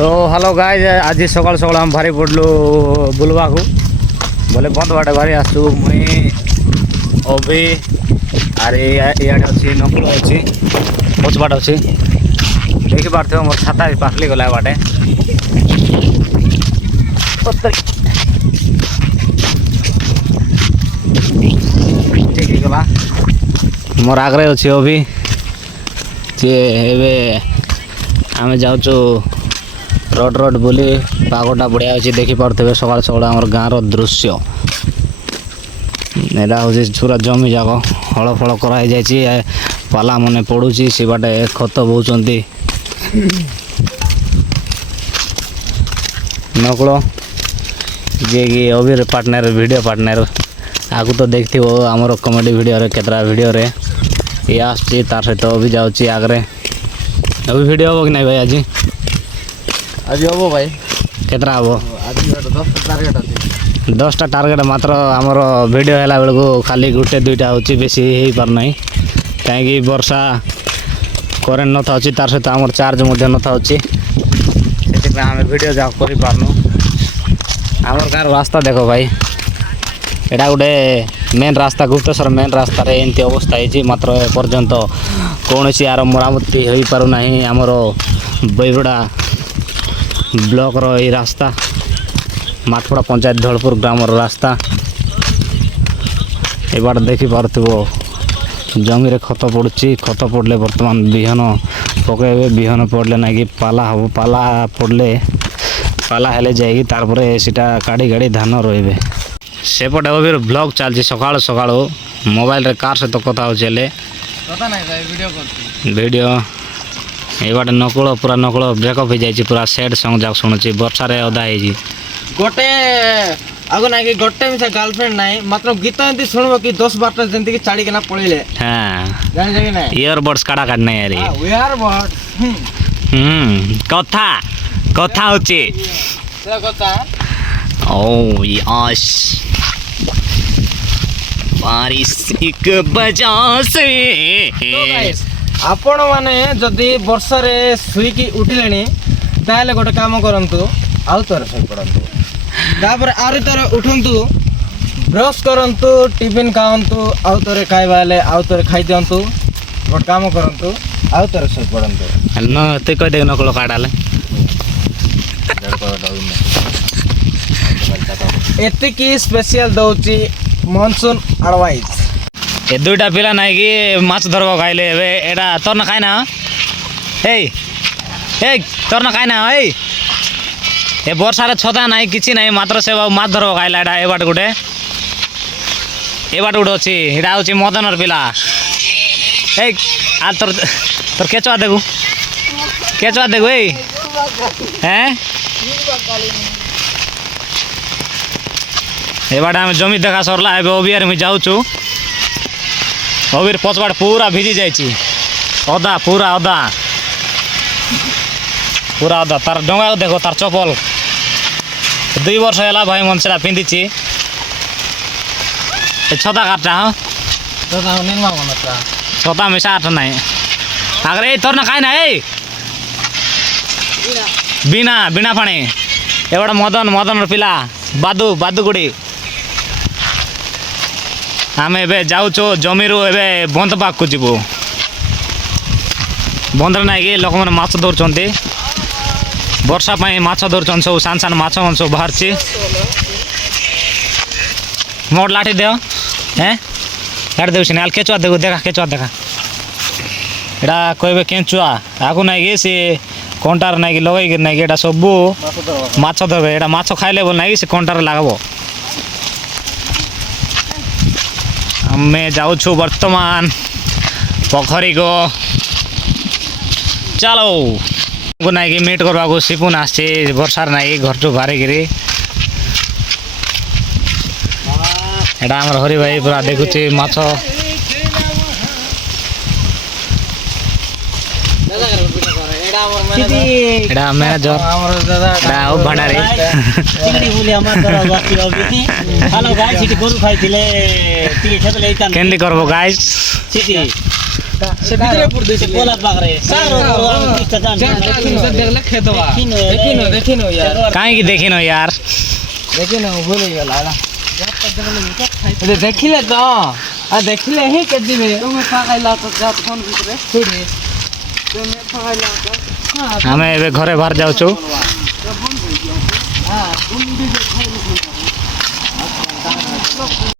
तो hello guys आज सकाल सकाल हम भारी पड़लु बुलवा को बोले बंद बाटे भारी आसु मुई अभी अरे इे अच्छी नकुल अच्छी पच बाट अच्छी देखी पार्थ मोर छाता भी पाखली गला बाटे ठीक है गला मोर आगे अच्छी अभी आम जाऊँ रोड रोड बोली पागटा बढ़िया अच्छी देखी पारे सकाल सकाल आम गाँव दृश्य यहाँ हूँ पूरा जमी जाक हल फल कराई जाए पाला मन पड़ू से बाटे खत बोचंती नकुल जे कि अभी पार्टनर वीडियो पार्टनर आगु तो देखी आमर कमेडी वीडियो केतरा वीडियो रे ये आसची तार सहित अभी जाऊँगी आगे अभी वीडियो हम कि नहीं भाई आज आज हम भाई केतरा हम आज 10 टार्गेट अच्छी 10टा टार्गेट मात्र आमर वीडियो है बेलू खाली गोटे दुईटा होची बेसी हो पारना कहीं वर्षा करेन्ट न था तार सहित आमर चार्ज न था से आम वीडियो जा कर पारनु आमर गाँव रास्ता देख भाई एटा गोटे मेन रास्ता गुप्तेश्वर मेन रास्ता रे एमती अवस्था है मात्र एपर्यंत कौन सी यार मरामती हो पारना आमर बैबड़ा ब्लॉक रो ये रास्ता माठपड़ा पंचायत धौलपुर ग्राम रास्ता ए बाट देखी पार्थो जमी खत पड़ुची खत पड़ले बर्तमान बिहन पकड़े बिहन पड़ले ना कि पाला हम पाला पड़ले पाला हेले जाएगी तारपरे सीटा काढ़ी गाड़ी धान रोइबे सेपटे अभी ब्लॉग चलती सकाल सकाल मोबाइल रे कार सहित कथा हो वीडियो ये बाटे नकुल पूरा नकुल ब्रेकअप हो जाए पूरा सैड सॉन्ग जाक शुणुची वर्षा रे अदा है गोटे आगो ना कि गोटे मिसा गर्लफ्रेंड नाही मात्र गीत एंती सुनबो कि 10 12 जंती कि चाड़ी के ना पळिले हां जानि जानि ना ईयरबड्स काढा काढना यार ईयरबड कथा कथा होची तेरा कथा ओ यस बारिश एक बजा से तो गाइस आपण माने जदी वर्षा रे सुई की उठिलेनी ताले गोटे काम करंतु आउ तोर सही पड़ंतु तापर आरि तोर उठंतु ब्रश करंतु टिफिन खावंतु आउ तोरे खाइबाले आउ तोरे खाइ दियंतु गोटे काम करंतु आउ तोर सही पड़ंतु न ते कह दे नकल काढाले एति की स्पेशल दउची मॉनसून एडवाइस ए दुईटा पिला नाई कि माछ धरब खाइले एटा तोर न खाइना ए तोर न खाइना ए वर्षा छता नाई किछि नाई मात्र से माछ धरब खाइला एटा ए बाट गुटे अछि एटा होछि मदनर पिला आ तोर तोर केचवा देखु हैं ए बाटे आम जमी देखा सरला ए अबियार मुझे जाऊँ अबिर पचबाट पूरा भिजी जाइए अदा पूरा अदा तार डंगा देखो तार चपल 2 वर्ष है भाई मन से पिंधि छता काटा हाँ छता मिसा आठ ना आगे तोर ना खाई ना बिना बिना पानी एबार मदन पिला बादू गुड़ी आम ए जाऊँ जमीर ए बंध पाक को जीवु बंधर ना कि लोक मैंने माछ धरुंच वर्षा माछ धरुंच सब सान सान माछ मन सब बाहर मोट लाठी दे हैं लाठी देव ना केचुआ देखो देखा एटा कहे केचुआ आगु ना कि सी कंटार ना कि लगे ना कि सब माछ धरबे एटा माछ खाइले बोल ना कि कंटार लागब आमे जाऊँ वर्तमान पोखरी को चलो ना कि मीट करवा को सिपुन आसचे वर्षार ना कि घर टू बाहरिकी एटा आमर हरि भाई पूरा देखुची माछ एटा मैनेजर एटा ओ भंडारी हेलो गाइस सिटी गरु खाइथिले टिके खेतले इतान केंदी करबो गाइस सिटी ସେ ଭିତରେ ପୁର ଦେଇଥିଲେ ପୋଲା ପାଖରେ ସାର ଦେଖିଲେ ଖେଦବା ଦେଖିନ ୟାର କାହିଁକି ଦେଖିନ ୟାର ଦେଖିନ ଭୁଲ ହେଇଗଲା ହେଲା ଦେଖିଲେ ତ ଆଉ ଦେଖିଲେ ହିଁ କେଦିବେ ତମେ ଖାଇଲା ତ ଯା ଫୋନ ଭିତରେ ସେଇଠି ତମେ ଖାଇଲା ତ ଆମେ ଏବେ ଘରେ ବାହାରି ଯାଉଛୁ ହଁ